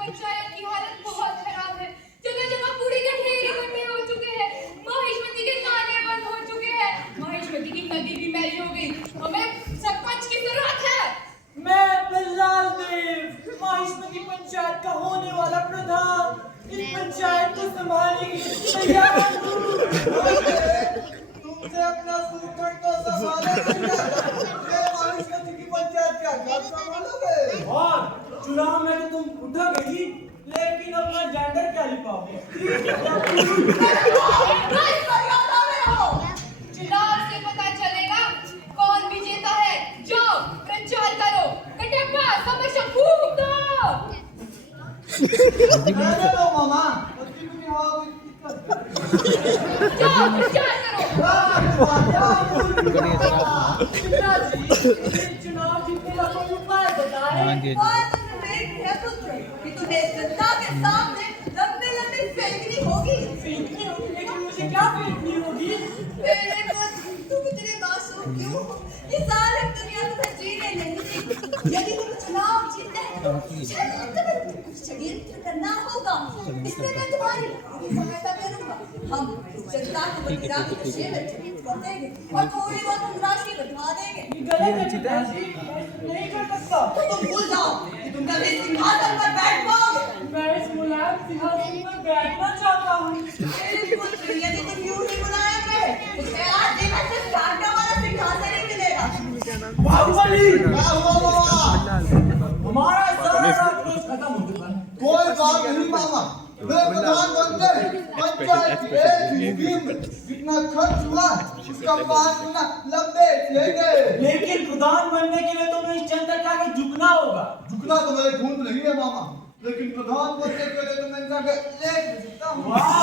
पंचायत की हालत बहुत खराब है। जगह जगह कूड़े के ढेर इकट्ठे हो चुके हैं। महेशमती के नाले बंद हो चुके हैं। महेशमती की नदी भी मैली हो गई। हमें सरपंच की जरूरत है। मैं बल्लाल देव, महेशमती पंचायत का होने वाला प्रधान, इस पंचायत को संभालने के लिए तैयार हूँ। तुमसे अपना सूखड़ तो संभाले महेशमती की पंचायत क्या घर संभालोगे? और चुनाव में तो तुम उठा गई, लेकिन अपना जेंडर क्या लिपाओगे? चुनाव से पता चलेगा कौन विजेता है। जाओ प्रचार करो, कटप्पा समस्या फूंक दो। रहने दो मामा, उसकी भी हवा में जाओ प्रचार करो। चुनाव जीतने का कोई उपाय बताए। कि तुम्हें जनता के सामने लंबे लंबे फेंकनी होगी। फेंकनी होगी, लेकिन मुझे क्या फेंकनी होगी? तेरे को तुम इतने मासूम क्यों? इस सारे दुनिया तुम्हें जीने नहीं दी। यदि तुम चुनाव जीतते हैं तो षड्यंत्र करना होगा। इसमें मैं तुम्हारी सहायता करूंगा। हम जनता को बलिदान के शेर कर देंगे और थोड़ी बहुत राशि बढ़ा देंगे। ये गलत है पिताजी, नहीं कर सकता। तो तुम भूल जाओ कि तुम कभी सिंहासन पर बैठ पाओगे। मैं इस मुलायम सिंहासन पर बैठना चाहता हूँ। मेरे पुत्र, यदि तुम यूं ही मुलायम रहे तो तेरा जीवन से कांटा वाला सिंहासन ही मिलेगा। बाहुबली, क्या हुआ मामा? हमारा सारा क्रोध खत्म हो चुका है। कोई बात नहीं मामा, मैं प्रधान बनकर पंचायत की एक स्कीम जितना खर्च हुआ उसका 5 गुना लंबे देंगे। लेकिन प्रधान बनने के लिए तुम्हें इस जनता के आगे झुकना होगा। झुकना तो मेरे खून में नहीं है मामा, लेकिन प्रधान बनने के लिए तो मैं इनका लेख भी सकता हूँ। वाह,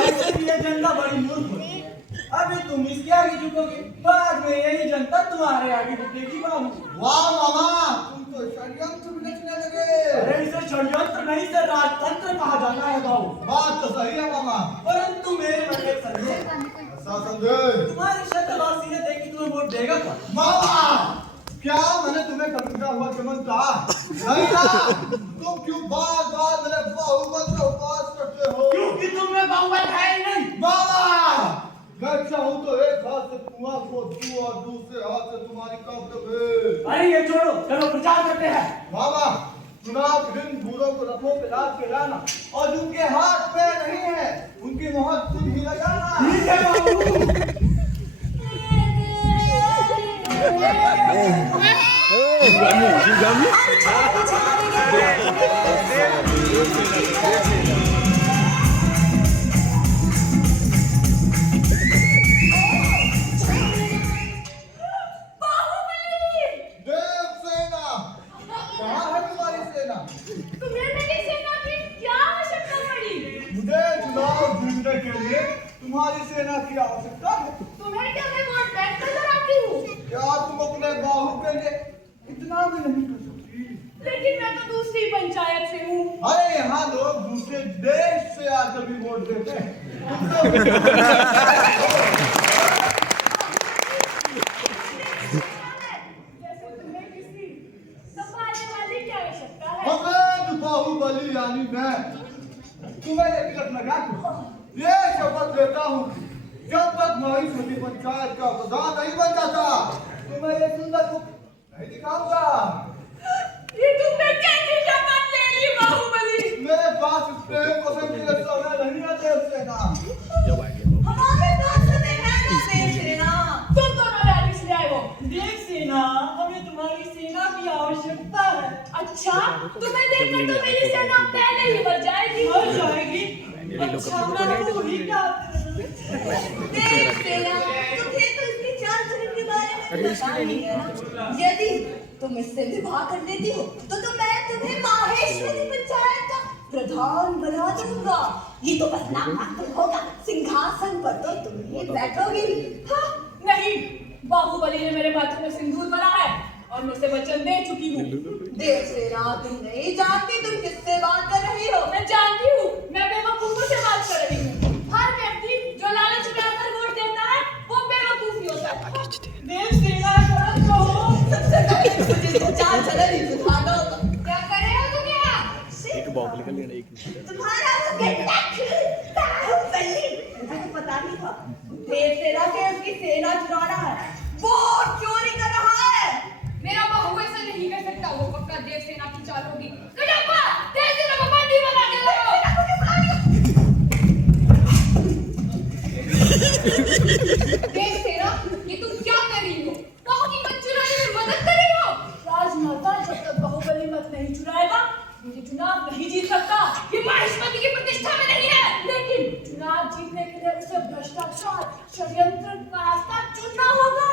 वैसे भी ये जनता बड़ी मूर्ख होती है। अभी तुम इसके आगे झुकोगे, बाद में यही जनता तुम्हारे आगे झुकेगी। बाबू वाह मामा, तुम तो षड्यंत्र भी रचने लगे। अरे इसे षड्यंत्र नहीं, इसे राजतंत्र कहा जाता है बाबू। बात तो सही है मामा। परंतु मेरे मन में संदेह, ऐसा संदेह तुम्हारे क्षेत्रवासी ने देखी तुम्हें वोट देगा कौन? मामा, क्या मैंने तुम्हें कभी हुआ चमन कहा नहीं था? तुम क्यों बार बार मेरे बाहुबल का उपवास करते हो? क्योंकि तुम्हें बाहुबल है ही नहीं। मामा, मैं चाहूँ तो एक हाथ से कुआं को दूं और दूसरे हाथ से तुम्हारी कब्र भेज। अरे ये छोड़ो, चलो प्रचार करते हैं। मामा, चुनाव के दिन बूढ़ों को रथों पे लाद के लाना और जिनके हाथ पैर नहीं है उनकी मोहर खुद ही लगाना। ठीक है बाबू। देवसेना, कहाँ है तुम्हारी सेना? तुम्हें मेरी सेना की क्या आवश्यकता पड़ी? मुझे चुनाव जीतने के लिए तुम्हारी सेना की आवश्यकता है। तुम्हें क्या मैं वोट बैंक नजर आती हूँ? क्या तुम अपने बाहु के लिए इतना भी नहीं कर सकती? लेकिन मैं तो दूसरी पंचायत से हूँ। अरे यहाँ लोग दूसरे देश से आकर भी वोट देते हैं। जैसे तुम्हें किसी संभालने वाले की आवश्यकता है। हमें बाहुबली यानी मैं तुम्हें ये तिलक लगा दूं। ये शपथ लेता हूँ जब तक महेशमती पंचायत का प्रधान नहीं बन जाता तुम्हें ये सुंदर को नहीं दिखाऊंगा। ये तुमने कैसी शपथ ले ली बाहुबली? मेरे पास इस प्रेम पसंद की समय नहीं है देवसेना। हमारे पास समय है ना देवसेना। तुम दोनों रैली से आए हो। देवसेना, हमें तुम्हारी सेना की आवश्यकता है। अच्छा, तुम्हें देखकर तो मेरी सेना पहले ही मर जाएगी। मर जाएगी? अच्छा, मैं तो ही क्या? देवसेना, तुम्हें तो इसके चाल चलन के बारे में पता नहीं है ना। यदि तुम इससे विवाह कर लेती हो तो तुम मैं प्रधान बना दूंगा। ये तो बस नाम मात्र होगा, सिंहासन पर तो तुम ही बैठोगी। हाँ, नहीं, बाहुबली ने मेरे माथे में सिंदूर भरा है और मैं उसे वचन दे चुकी हूँ। देवसेना, तुम नहीं जानती तुम किससे बात कर रही हो। मैं जानती हूँ, मैं बेवकूफों से बात कर रही हूँ। हर व्यक्ति जो लालच में आकर वोट देता है, वो बेवकूफ ही होता है। देवसेना शरण कहो। सबसे पहले मुझे तो चाल चलन ही सुधारना होगा। क्या कर रहे हो तुम यहाँ? तुम्हारा बाहुबली, मुझे तो पता नहीं था देवसेना से उसकी सेना चुरा रहा है, वोट चोरी कर रहा है। मेरा बहू ऐसा नहीं कर सकता, वो पक्का देवसेना की चाल होगी। कटप्पा, देवसेना को बंदी बना के लाओ। देवसेना, ये तुम क्या कर रही हो? बहू की मत चुराने में मदद कर रही हो। राजमाता जब तक बाहुबली मत नहीं चुराएगा, मुझे चुनाव नहीं जीत सकता। ये माहिष्मति की प्रतिष्ठा में नहीं है। लेकिन चुनाव जीतने के लिए उसे भ्रष्टाचार, षड्यंत्र का रास्ता चुनना होगा।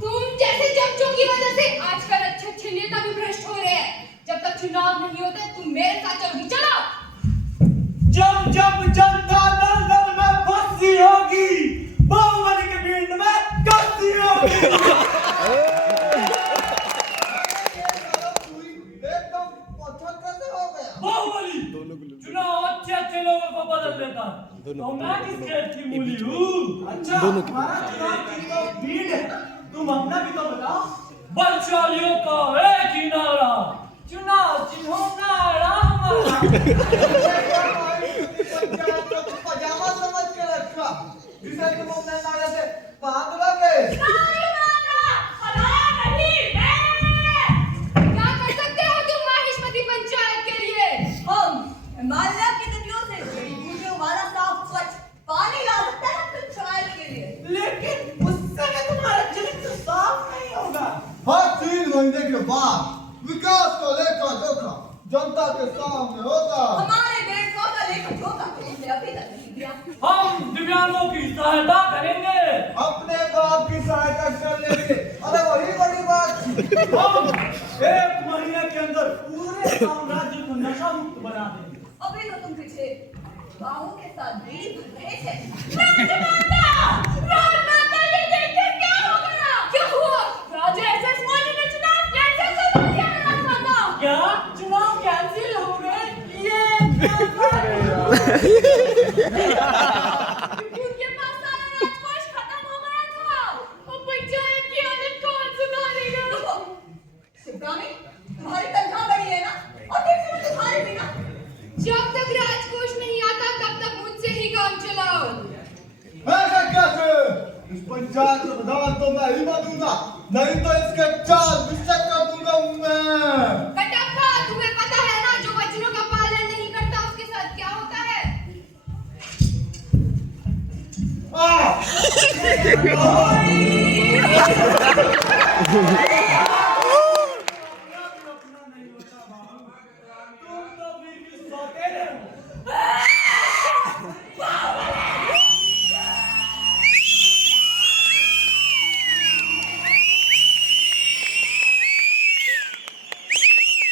तुम जैसे जबचों की वजह से आजकल अच्छे अच्छे नेता भी भ्रष्ट हो रहे हैं। जब तक चुनाव नहीं होते, तुम मेरे साथ चलोगी। चलो। जब जब जनता दल दल में बस्ती होगी, बाहुबली के भीड़ में कस्ती होगी। एकदम पत्थर कैसे हो गया? बाहुबली चुनाव अच्छे अच्छे लोगों को बदल देता है। तो मैं किस खेत की मूली हूँ? अच्छा, हमारा चुनाव की तो भीड़ है, तुम अपना भी तो बताओ। बलशालियों का एक ही नारा, चुनाव चिन्हों नारा हमारा। पंचायत को तुम पजामा समझ के रखा, जिसे तुम अपने नारे से बांध लोगे। क्या कर सकते हो तुम माहिष्मति पंचायत के लिए? हम हिमालय की नदियों से जड़ी बूटियों वाला साफ स्वच्छ पानी ला सकते हैं पंचायत के लिए। लेकिन उससे में तुम्हारा चरित्र साफ नहीं होगा। हर 3 महीने के बाद विकास का लेखा जोखा जनता के सामने होगा। हमारे देश का लेखा जोखा तुमने अभी तक नहीं दिया। हम दिव्यांगों की सहायता करेंगे। अपने बाप की सहायता कर लेंगे। अरे वही बड़ी बात थी। हम 1 महीने के अंदर पूरे साम्राज्य को नशा मुक्त बना देंगे। अभी तो तुम पीछे बाहों के साथ बीड़ी भर रहे थे। राजमाता, ये देखकर क्या हो गया? क्या हुआ? राजा एसएस मौर्य ने चुनाव कैंसिल कर दिया। राजमाता, क्या चुनाव कैंसिल हो गए? ये उनके पास सारा राजकोष खत्म हो गया था। अब पंचायत की हालत कौन सुधारेगा? शिवरामी, तुम्हारी तनख्वाह बढ़ी है ना, और देख सुनो तुम्हारी भी ना। जब तक राजकोष नहीं आता, तब तक मुझसे ही काम चलाओ। ऐसा कैसे? इस पंचायत का प्रधान तो मैं ही बनूंगा, नहीं तो इसके 4 विषय कर दूंगा मैं। कटप्पा, तुम्हें पता है ना, जो वचनों का पालन नहीं करता उसके साथ क्या होता है? आ!